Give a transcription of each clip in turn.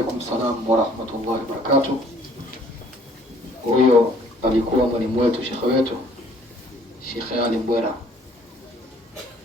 alaikum salam wa rahmatullahi wa barakatuh. Huyo alikuwa mwalimu wetu, shekhe wetu, Sheikh Ali Mbwera.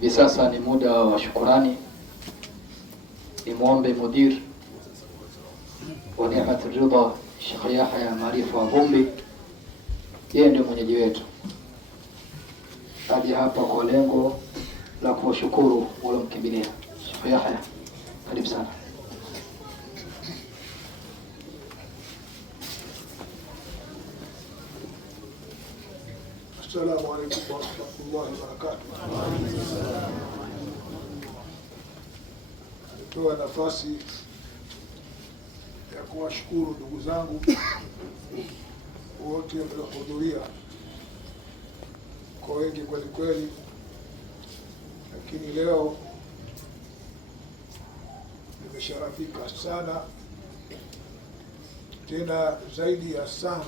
Hivi sasa ni muda wa shukurani. Nimwombe mudir wa Ni'mat Ridha Sheikh Yahya Maarifa Vumbi, yeye ndio mwenyeji wetu, aje hapa kwa lengo la kuwashukuru waliomkimbilia. Sheikh Yahya, karibu sana. Assalamu alaikum wa rahmatullahi wa barakatuh. Nitoa nafasi ya kuwashukuru ndugu zangu wote waliohudhuria kwa wengi kweli kweli, lakini leo nimesharafika sana, tena zaidi ya sana.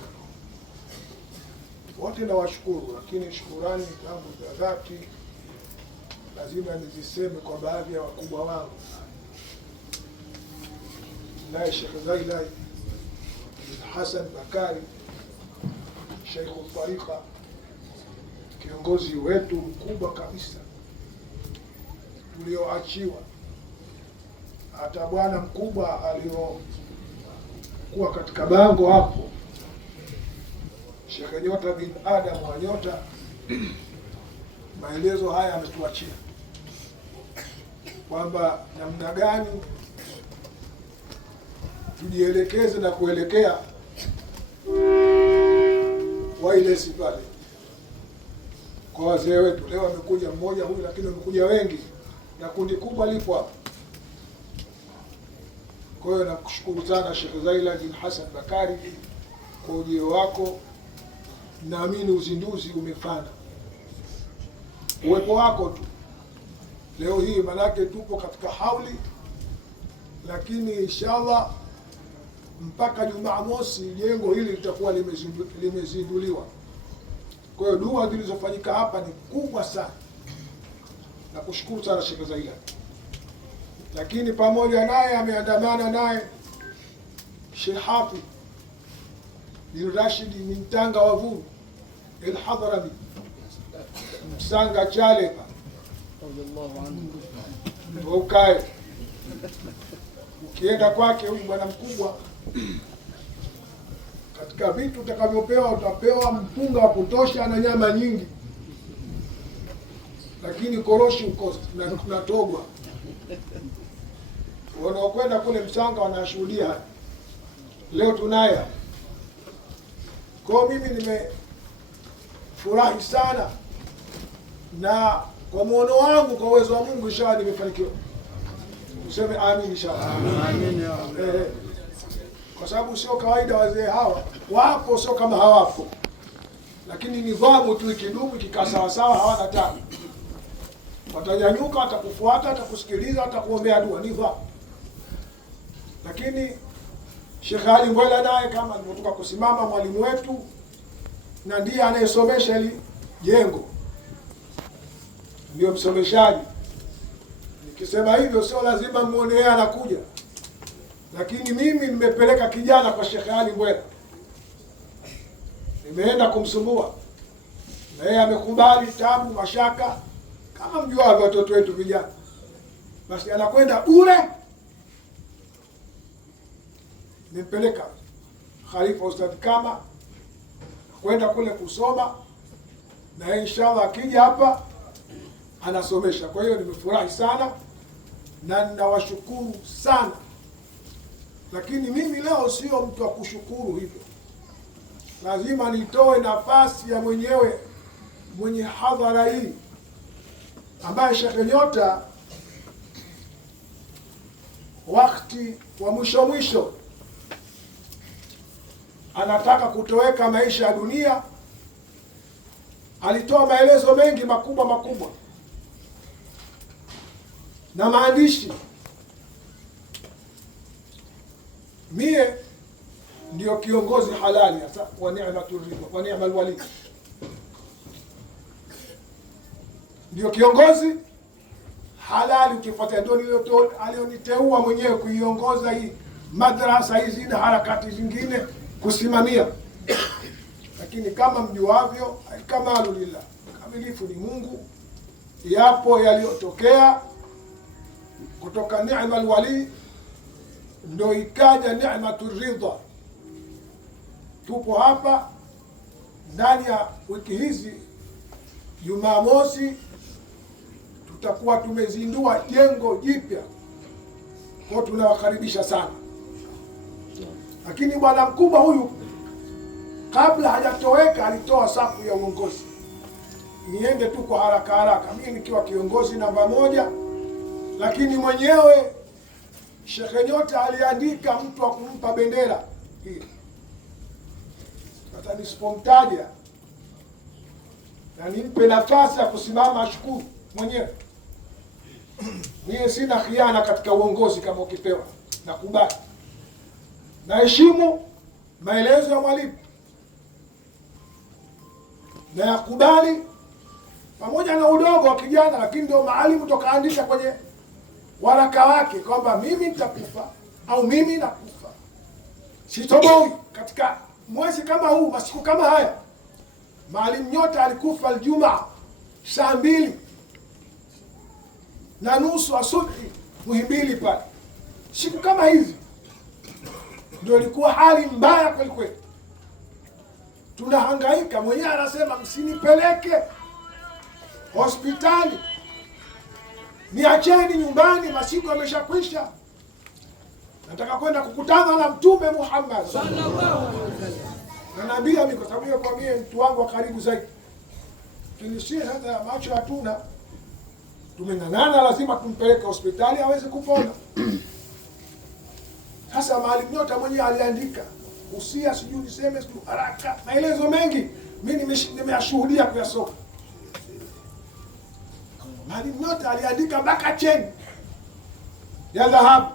Wote na washukuru, lakini shukurani zangu za dhati lazima niziseme kwa baadhi ya wakubwa wangu. Naye Sheikh Zailai Hassan Bakari, Sheikh Tariqa, kiongozi wetu mkubwa kabisa tulioachiwa. Hata bwana mkubwa aliokuwa katika bango hapo, Sheikh Nyota bin Adam wa Nyota, maelezo haya ametuachia kwamba namna gani tujielekeze na kuelekea wailesi pale kwa wazee wetu. Leo amekuja mmoja huyu, lakini wamekuja wengi na kundi kubwa lipo hapa. Kwa hiyo nakushukuru sana Sheikh Zaila bin Hassan Bakari kwa ujio wako. Naamini uzinduzi umefana, uwepo wako tu leo hii, manake tupo katika hauli, lakini inshallah mpaka Jumamosi jengo hili litakuwa limezinduliwa. Kwa hiyo dua zilizofanyika hapa ni kubwa sana. Nakushukuru sana Sheikh Zaila, lakini pamoja naye ameandamana naye Sheikh Hafidh bin Rashid Mintanga wa Vulu al-Hadrami Msanga Chale radhiallahu anhu. Ukae ukienda kwake huyu bwana mkubwa, katika vitu utakavyopewa utapewa mpunga wa kutosha na nyama nyingi, lakini koroshi ukosi na tunatogwa. Wanaokwenda kule Msanga wanashuhudia leo tunaye. Kwa mimi nimefurahi sana, na kwa muono wangu, kwa uwezo wa Mungu inshallah nimefanikiwa. Useme amin inshallah. Amin ya Allah. Kwa sababu sio kawaida wazee hawa wapo, sio kama hawapo, lakini nidhamu tu ikidumu ikikaa sawa sawa, hawana tabu. Watanyanyuka, atakufuata, atakusikiliza, atakuombea dua, nidhamu. Lakini Sheikh Ali Mbwela naye kama alivyotoka kusimama, mwalimu wetu na ndiye anayesomesha hili jengo, ndio msomeshaji. Nikisema hivyo sio lazima muone yeye anakuja, lakini mimi nimepeleka kijana kwa Sheikh Ali Mbwela, nimeenda kumsumbua na yeye amekubali tabu mashaka, kama mjuavyo watoto wetu vijana, basi anakwenda bure. Nimpeleka Khalifa Ustadh Kama kwenda kule kusoma, na inshallah akija hapa anasomesha. Kwa hiyo nimefurahi sana na ninawashukuru sana, lakini mimi leo sio mtu wa kushukuru hivyo. Lazima nitoe nafasi ya mwenye hadhara hii ambaye Sheikh Nyota wakati wa mwisho anataka kutoweka maisha ya dunia. Alitoa maelezo mengi makubwa na maandishi. Mie ndio kiongozi halali wa Ni'matul Ridha wa Ni'mal Wali, ndio kiongozi halali ukifuatia, ndio alioniteua mwenyewe kuiongoza hii madrasa hizi na harakati zingine kusimamia, lakini kama mjuavyo, alkamalu lillah, kamilifu ni Mungu. Yapo yaliyotokea kutoka neema alwali, ndo ikaja neematu ridha. Tupo hapa ndani ya wiki hizi, Jumamosi tutakuwa tumezindua jengo jipya, kwa tunawakaribisha sana. Lakini bwana mkubwa huyu kabla hajatoweka alitoa safu ya uongozi. Niende tu kwa haraka haraka, mimi nikiwa kiongozi namba 1, lakini mwenyewe Shekhe Nyota aliandika mtu wa kumpa bendera hii. Sasa nisipomtaja na nimpe nafasi ya kusimama ashukuru mwenyewe. Mimi sina khiana katika uongozi, kama ukipewa na kubali. Naheshimu maelezo ya mwalimu na yakubali pamoja na udogo wa kijana, lakini ndio maalimu tokaandika kwenye waraka wake kwamba mimi nitakufa au mimi nakufa, sitoboi katika mwezi kama huu, masiku kama haya. Maalim Nyota alikufa Aljumaa saa 2:30 asubuhi Muhimbili pale. Siku kama hizi ndio ilikuwa hali mbaya kweli kweli, tunahangaika. Mwenyewe anasema msinipeleke hospitali, niacheni nyumbani, masiku yameshakwisha, nataka kwenda kukutana na Mtume Muhammad sallallahu alaihi wasallam. Naambia mimi kwa sababu kwa mimi mtu wangu wa karibu zaidi, tunishie hata macho hatuna, tumeng'ang'ana, lazima tumpeleke hospitali aweze kupona. Sasa Maalim Nyota mwenyewe aliandika usia, sijui niseme sijui haraka, maelezo mengi mimi nimeyashuhudia kuyasoma. Maalim Nyota aliandika mpaka cheni ya dhahabu.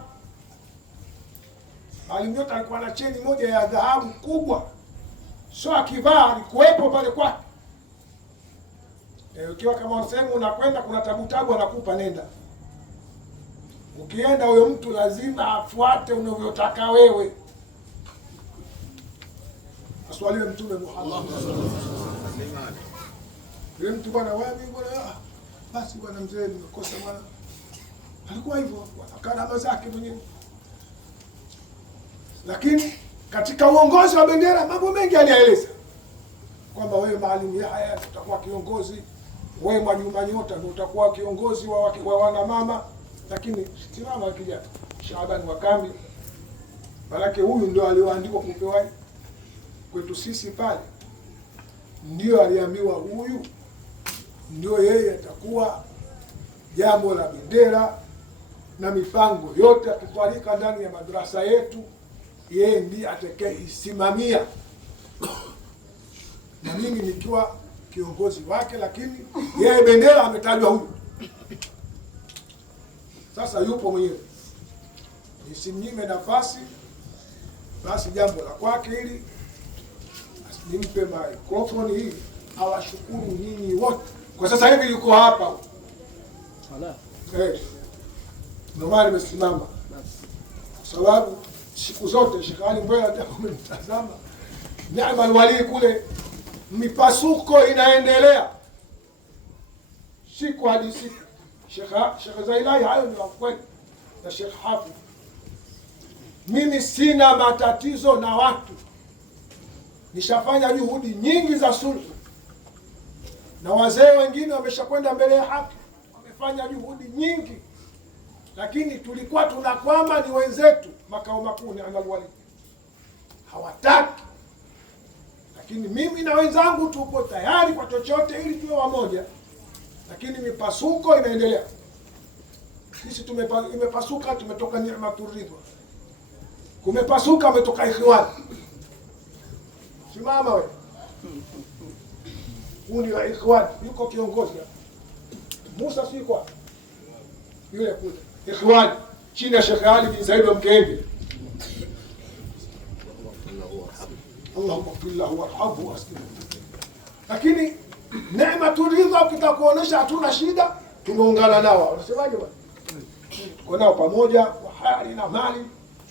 Maalim Nyota alikuwa na cheni moja ya dhahabu kubwa, sio akivaa, alikuwepo pale kwake. Ukiwa kama sehemu unakwenda kuna tabu anakupa, nenda. Ukienda huyo mtu lazima afuate unavyotaka wewe. Aswaliwe Mtume Muhammad. Yule mtu bwana wapi bwana, basi bwana mzee nimekosa bwana. Alikuwa hivyo, akarama zake mwenyewe. Lakini katika uongozi wa bendera mambo mengi aliyaeleza kwamba wewe Maalim Yahya utakuwa kiongozi, wewe Mwajuma Nyota ndio utakuwa kiongozi wa wana mama. Lakini simama kijana Shaaban Wakambi, malaki huyu ndio alioandikwa kupewa kwetu sisi pale, ndio aliambiwa huyu ndio yeye atakuwa jambo la bendera na mipango yote akitwalika ndani ya madrasa yetu, yeye ndiye atakayeisimamia, na mimi nikiwa kiongozi wake, lakini yeye bendera ametajwa huyu. Sasa yupo mwenyewe, nisimnyime nafasi, basi jambo la kwake hili nimpe microphone hii awashukuru nyinyi wote. Kwa sasa hivi yuko hapa ndio maana nimesimama, sababu siku zote Sheikh Ali Mbwela mtazama Neema Alwali kule, mipasuko inaendelea siku hadi siku. Sheikh Zailai, hayo ni kweli, na Sheikh Hafidh. Mimi sina matatizo na watu, nishafanya juhudi nyingi za sulhu, na wazee wengine wameshakwenda mbele ya haki, wamefanya juhudi nyingi, lakini tulikuwa tunakwama ni wenzetu makao makuu Neema Alwali hawataki. Lakini mimi na wenzangu tupo tayari kwa chochote ili tuwe wamoja, lakini mipasuko inaendelea. Sisi imepasuka, tumetoka Neematul Ridha, kumepasuka, umetoka Ikhwan. Simama wewe, kundi la Ikhwan, yuko kiongozi Musa, si kwa yule kule Ikhwan chini ya Sheikh Ali bin Said wa Mkenge. Allahumma fillahu warhamhu waskin. Lakini Neematul Ridha ukitakuonesha hatuna shida, tumeungana nao. Unasemaje bwana? Tuko nao pamoja kwa hali na mali,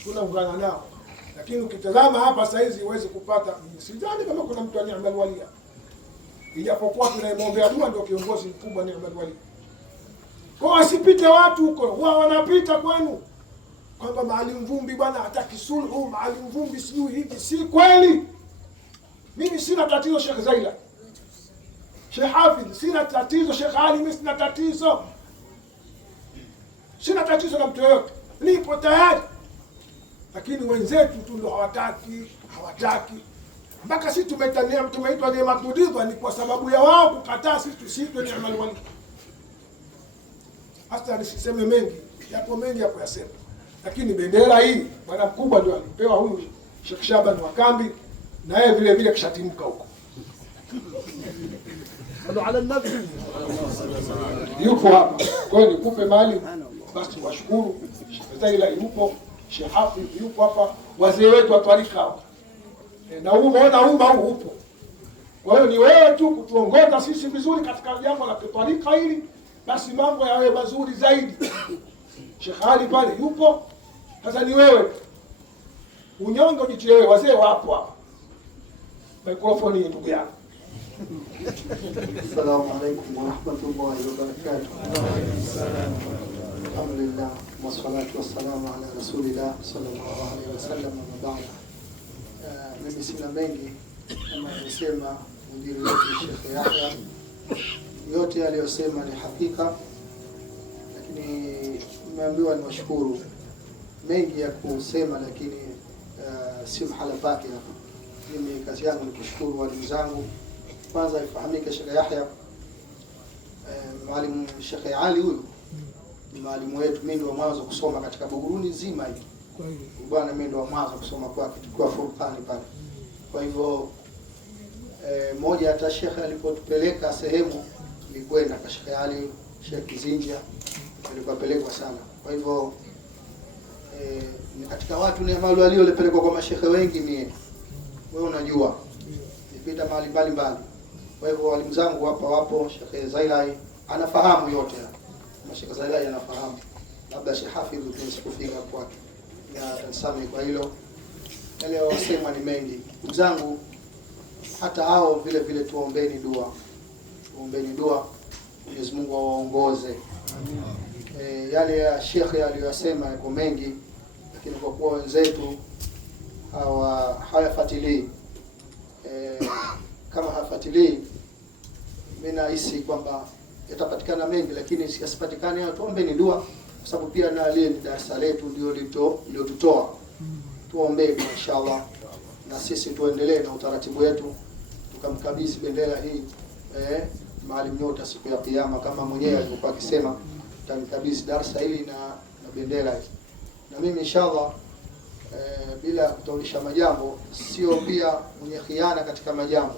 tunaungana nao, lakini ukitazama hapa sasa hizi huwezi kupata, sidhani kama kuna mtu Ni'mal Wali, ijapokuwa tunaimwombea dua, ndio kiongozi mkubwa Ni'mal Wali. Kwa asipite watu huko, wao wanapita kwenu kwamba Maalim Vumbi bwana hataki sulhu, Maalim Vumbi sijui hivi. Si kweli. Mimi sina tatizo Sheikh Zaila, Sheikh Hafidh sina tatizo, Sheikh Ali mimi sina tatizo, sina tatizo na mtu yoyote, nipo tayari. Lakini wenzetu tu ndio hawataki mpaka sisi tumeitwa Ni'matul Ridha, ni kwa sababu ya wao kukataa sisi tusiitwe Ni'mal Wali. Hata nisiseme mengi, yapo mengi ya kuyasema, lakini bendera hii bwana mkubwa ndio alipewa huyu Sheikh Shaban wa Kambi, na yeye vile vile kishatimka huko. Ala nabi yupo hapa, kwa hiyo nikupe mali basi. Washukuru Sheikh Zaila yupo, Sheikh Hafidh yupo hapa, wazee wetu wa tarika hapa, na umeona umma huu upo. Kwa hiyo ni wewe tu kutuongoza sisi vizuri katika jambo la tarika hili, basi mambo yawe mazuri zaidi. Sheikh Ali pale yupo, sasa ni wewe unyonge ujitie wewe, wazee wapo hapa. Mikrofoni ndugu yangu. Assalamu alaykum wa rahmatullahi wa barakatuh. Alhamdulillah wassalatu wassalamu ala rasulillah sallallahu alayhi wasallam wa ba'd. Mimi sina mengi kama alisema mjiri wetu Sheikh Yahya, yote aliyosema ni hakika, lakini nimeambiwa niwashukuru. Mengi ya kusema lakini si mahala pake hapa. Mimi kazi yangu ni kushukuru walimu zangu. Kwanza ifahamike Sheikh Yahya, mwalimu Sheikh Ali huyu ni mwalimu wetu. Mimi ndio mwanzo kusoma katika Buguruni nzima hii. Bwana, mimi ndio mwanzo kusoma kwake kwa Furqani pale. Kwa hivyo moja hata Sheikh alipotupeleka sehemu nilikwenda kwa Sheikh Ali, Sheikh Kizinja alipopelekwa sana. Kwa hivyo ni katika watu Ni'mal Wali waliopelekwa kwa mashekhe wengi. Mimi wewe unajua nipita mahali mbalimbali. Kwa hivyo walimu zangu hapa wapo. Sheikh Zailai anafahamu yote hapa, Sheikh Zailai anafahamu, labda Sheikh Hafidh tusikufika kwake na tansame kwa hilo. Yale wasema ni mengi ndugu zangu, hata hao vile vile tuombeni dua, Mwenyezi Mungu awaongoze. Yale ya Sheikh aliyosema yako mengi, lakini kwa kuwa wenzetu hawafuatilii, kama hafuatilii, mimi nahisi kwamba yatapatikana mengi, lakini siasipatikane. Tuombeni dua, kwa sababu pia na ile darasa letu ndio tutoa. Tuombe inshallah, na sisi tuendelee na utaratibu wetu, tukamkabidhi bendera hii Maalim Nyota siku ya Kiyama, kama mwenyewe alikuwa akisema tutamkabidhi darasa hili na bendera hii. Na mimi inshallah bila kutaulisha majambo, sio pia mwenye khiana katika majambo.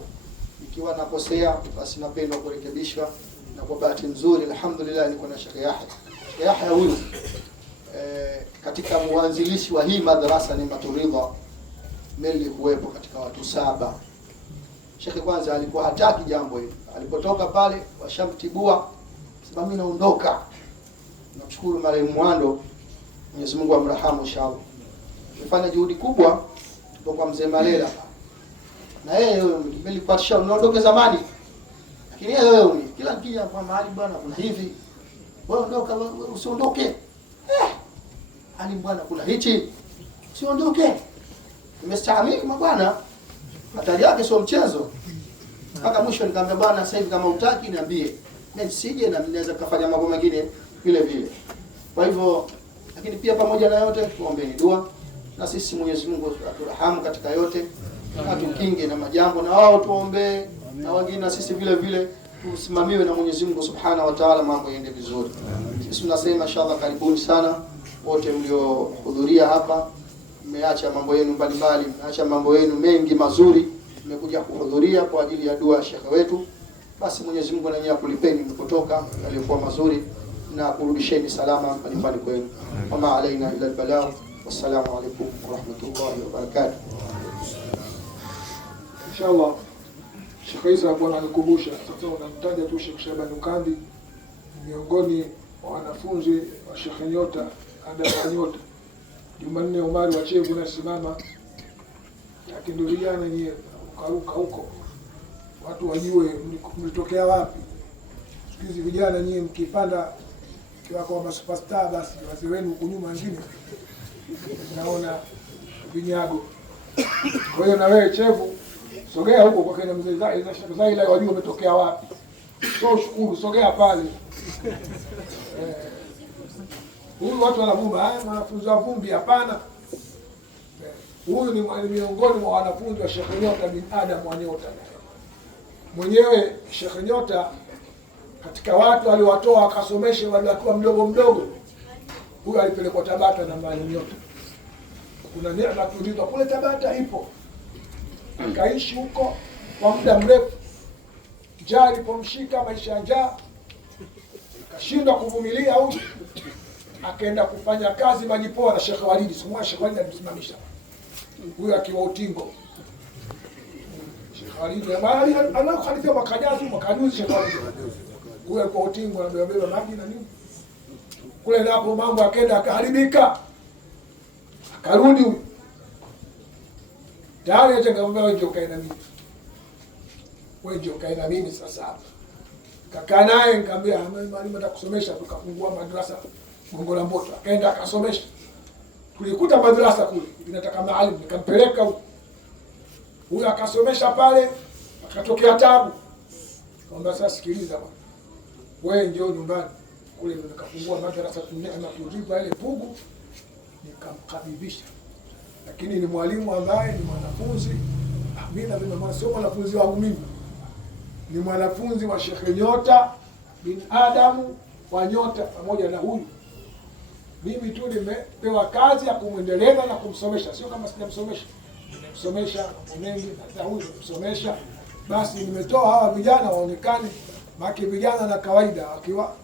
Ikiwa nakosea basi napenda kurekebishwa, na kwa bahati nzuri alhamdulillah niko na Sheikh Yahya. Sheikh Yahya huyu katika mwanzilishi wa hii madrasa Ni'matul Ridha, mimi kuwepo katika watu 7. Sheikh kwanza alikuwa hataki jambo hili, alipotoka pale washamtibua, sababu mimi naondoka. Namshukuru marehemu Mwando, Mwenyezi Mungu amrahamu inshallah, alifanya juhudi kubwa kwa mzee Malela, na yeye nilipata unaondoke zamani, lakini yeye kila nikija kwa mahali bwana kuna hivi, wewe ondoka, usiondoke. Ali bwana kuna hichi, usiondoke. Nimestahimili bwana, hatari yake sio mchezo. Mpaka mwisho nikamwambia bwana, sasa hivi kama utaki niambie, mimi sije na ninaweza kufanya mambo mengine vile vile. Kwa hivyo, lakini pia pamoja na yote tuombeeni dua, na sisi Mwenyezi Mungu aturahamu katika yote, atukinge na majambo, na wao tuombe na wengine, na sisi vile vile tusimamiwe na Mwenyezi Mungu Subhanahu wa Ta'ala, mambo yaende vizuri. Sisi tunasema inshallah karibuni sana wote mliohudhuria hapa. Mmeacha mambo yenu mbalimbali, mmeacha mambo yenu mengi mazuri, mmekuja kuhudhuria kwa ajili ya dua ya shekhe wetu. Basi Mwenyezi Mungu na nyinyi akulipeni mlipotoka yaliyokuwa mazuri, na kurudisheni salama mbalimbali kwenu. Wama alaina ila albalagh. Wassalamu alaykum wa rahmatullahi wa barakatuh. Inshallah Sheikh Isa bwana anikumbusha, sasa unamtaja tu Sheikh Shaban Kambi miongoni mwa wanafunzi wa Sheikh Nyota, ada ya Nyota. Jumanne Omari wa Chevu nasimama, lakini ndio vijana nyie karuka huko, watu wajue mlitokea wapi. Siku hizi vijana nyie mkipanda kiwa kwa superstar, basi wazee wenu huko nyuma wengine naona vinyago. Kwa hiyo na wewe Chevu, sogea huko kwa kina mzee Zaila, wajue umetokea wapi. So shukuru, sogea pale. Huyu watu wanavumba, wanafunzi wa vumbi, hapana. Huyu ni miongoni mwa wanafunzi wa Sheikh Nyota bin Adam wa Nyota. Mwenyewe Sheikh Nyota katika watu aliwatoa akasomesha wale akiwa mdogo mdogo. Huyu alipelekwa Tabata na Maalim Nyota. Kuna neema tulizwa kule Tabata ipo. Akaishi huko kwa muda mrefu. Njaa ilipomshika, maisha ya njaa, akashindwa kuvumilia huyu. Akaenda kufanya kazi Majipoa na Sheikh Walidi. Siku Sheikh Walidi alimsimamisha. Huyu akiwa utingo. Sheikh Walidi anakhalifa makajuzi Sheikh Walidi. Huyu alikuwa utingo, anabeba maji na nini. Kule napo mambo akaenda akaharibika. Akarudi huyu. Tayari atangamwambia wewe ndio kaina mimi. Wewe ndio kaina mimi sasa hapa. Kaka naye nikamwambia mwalimu atakusomesha, tukafungua madrasa Gongo la Mboto. Akaenda akasomesha. Tulikuta madrasa kule inataka maalim, nikampeleka huko. Huyu akasomesha pale, akatokea tabu. Kaomba sasa, sikiliza bwana. Wewe ndio nyumbani. Kule nikafungua madrasa Neema Tuziba ile Pugu, nikamkabidhisha. Lakini ni mwalimu ambaye ni mwanafunzi. Mimi na mimi sio mwanafunzi wangu mimi. Ni mwanafunzi wa Sheikh Nyota bin Adamu wa Nyota pamoja na huyu. Mimi tu nimepewa kazi ya kumwendeleza na kumsomesha, sio kama sijamsomesha. Nimemsomesha mengi na huyu kumsomesha. Basi nimetoa hawa vijana waonekane, maki vijana na kawaida akiwa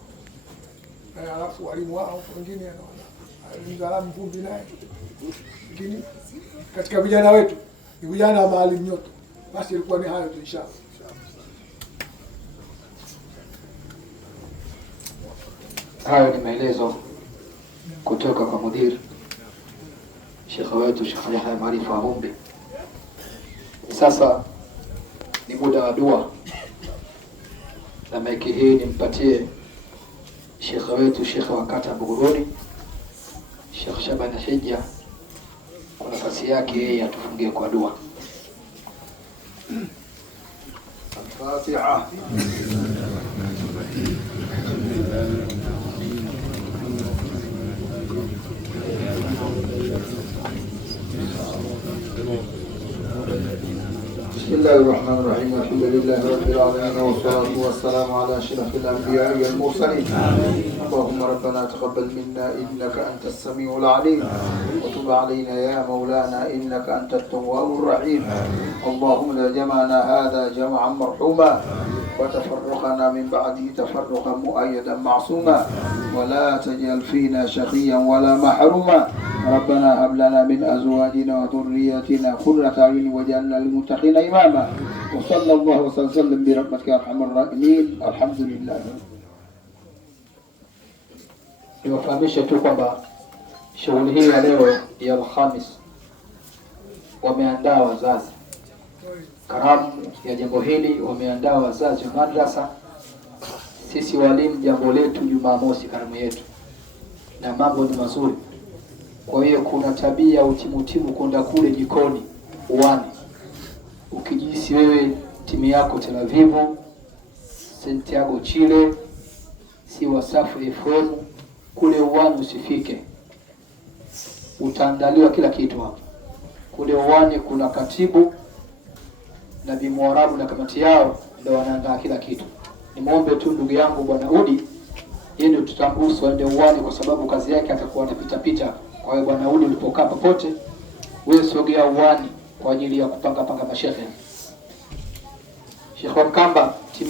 alafu walimu wao wengine anaona mzalamu vumbi naye. Lakini katika vijana wetu ni vijana wa Maalim Nyota. Basi ilikuwa ni hayo tu inshallah. Hayo ni maelezo kutoka kwa mudir Sheikh wetu Sheikh Yahya Maarifa Vumbi. Sasa ni muda wa dua, na maiki hii nimpatie Sheikh wetu Sheikh wa kata Buguruni Sheikh Shaban Hija, kwa nafasi yake yeye atufungie kwa dua. Fatiha. بسم الله الرحمن الرحيم. الحمد لله رب العالمين والصلاة والسلام على أشرف الأنبياء والمرسلين. اللهم ربنا تقبل منا إنك أنت السميع العليم، وتب علينا يا مولانا إنك أنت التواب الرحيم. اللهم لا جمعنا هذا جمعا مرحوما، وتفرقنا من بعده تفرقا مؤيدا معصوما، ولا تجعل فينا شقيا ولا محروما. ربنا هب لنا من أزواجنا وذرياتنا قرة أعين واجعلنا للمتقين إماما. وصلى الله وسلم برحمتك يا أرحم الراحمين. الحمد لله. Niwafahamishe tu kwamba shughuli hii ya leo ya Alhamis wameandaa wazazi. Karamu ya jambo hili wameandaa wazazi wa madrasa. Sisi walimu jambo letu Jumamosi karamu yetu, na mambo ni mazuri. Kwa hiyo kuna tabia utimutimu kwenda kule jikoni uwani, ukijisi wewe timu yako Tel Aviv, Santiago Chile, si Wasafu FM, kule uwani usifike. Utaandaliwa kila kitu hapo. Kule uwani kuna katibu na Bimwarabu na kamati yao ndio wanaandaa kila kitu. Nimuombe tu ndugu yangu Bwana Udi, yeye ndio tutamruhusu aende uwani kwa sababu kazi yake atakuwa anapita pita. Kwa hiyo Bwana Udi, ulipokaa popote wewe sogea uwani kwa ajili ya kupanga mashehe. Sheikh Mkamba